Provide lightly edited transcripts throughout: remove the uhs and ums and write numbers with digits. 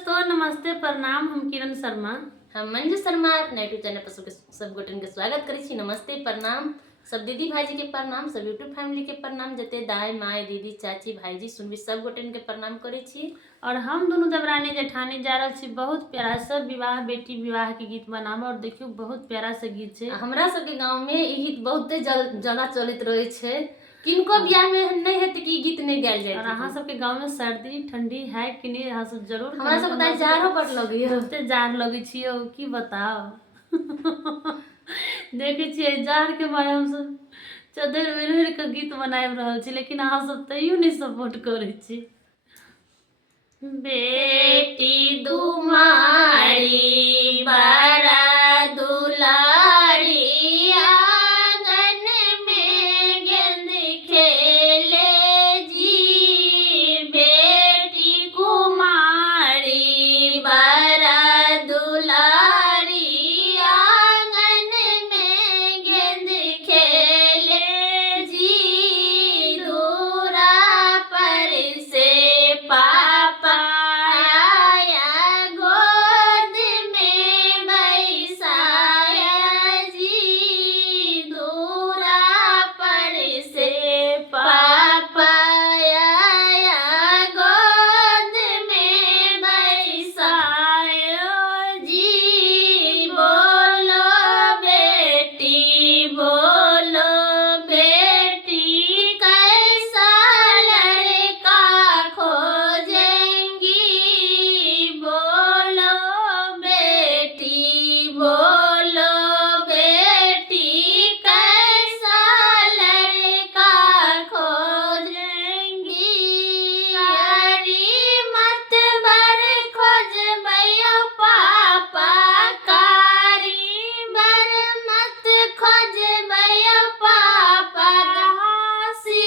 दोस्तों, नमस्ते प्रणाम। हम किरण शर्मा, हम मंजू शर्मा अपना यूट्यूब चैनल पर सब गोटन के स्वागत करी छी। नमस्ते प्रणाम सब दीदी भाईजी के प्रणाम, सब यूट्यूब फैमिली के प्रणाम, जते दाई माई दीदी चाची भाईजी सुनबी सब गोटन के प्रणाम करे छी। और हम दोनों देवरानी जेठानी जा रहा छी बहुत प्यारा सब विवाह बेटी विवाह के गीत बनाबे। और देखियो बहुत प्यारा से गीत छे। हमरा सबके गांव में ई गीत बहुते ज्यादा चलित रहे छे। किनको बियाह में नहीं है तो की गीत नहीं गायल जाए। और अहाँ सबके गांव में सर्दी ठंडी है कि नहीं? अहाँ सब जरूर हमरा सब बताई जाड़ो बड़ लगी है। बहुते जाड़ लगे छियो की बताओ। देखे छिए जाड़ के मारे हम सब चदर ओढ़ के गीत बनाब रहल छी, लेकिन अहाँ सब तैयो नहीं सपोर्ट करे छी। बेटी दुमारी बारा दुलारी आंगन में गेंद खेले जी। बेटी कुमारी बारा दुलारी आंगन में गेंद खेले जी। दूरा पर से पापा आया गोद में बैसाया जी। दूरा पर से पापा आया गोद में बैसाया जी। बोलो बेटी बोलो बेटी कैसा लड़का खोजेंगी। बोलो बेटी बोलो बेटी कैसा लड़का खोजेंगी। अरे मत बर खोज भैया पापा कारी बर मत खोज भैया पापा। हंसी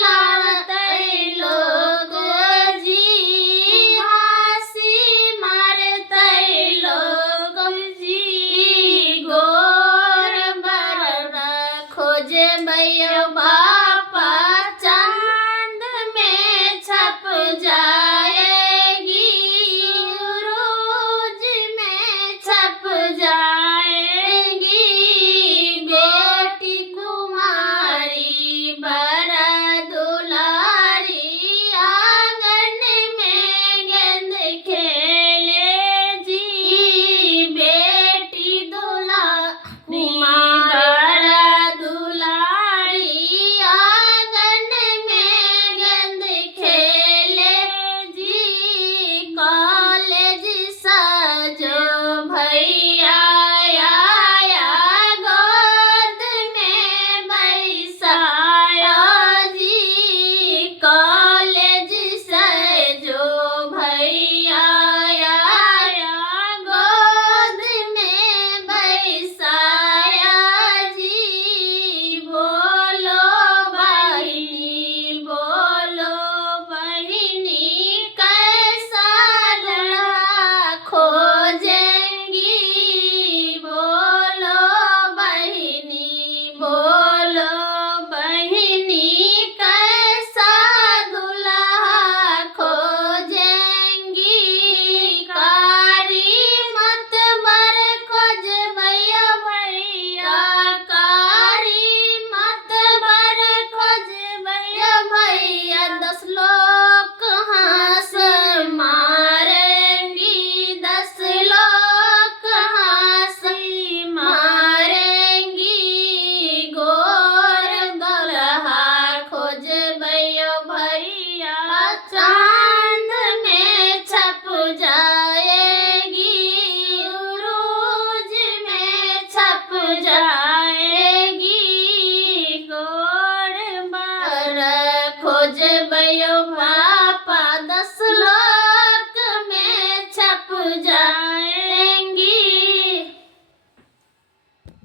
लाते लोग जी हंसी मारते लोग जी। गोर बर खोज भैया बापा चांद में छप जाएगी। रोज में छप जाएगी। बेटी कुमारी बड़ा दुलारी आंगन में गेंद खेले जी। बेटी बड़ा दुलारी आंगन में गेंद खेले जी। कॉलेज सजो भैया आया गोद में बैसाया जी। कॉलेज सजो भैया आया गोद में बैसाया जी। बोलो बहिनी कैसा दूल्हा खोजेंगी। बोलो बहिनी कैसा दूल्हा खोजेंगी। कारी मत बर खोज भैया कारी मत बर खोज भैया 10 लोग हंस मारेंगी। 10 लोग हंस मारेंगी। गोर दुल्हा खोज भैया चांद में छप जाएगी। रोज में छप जाएगी।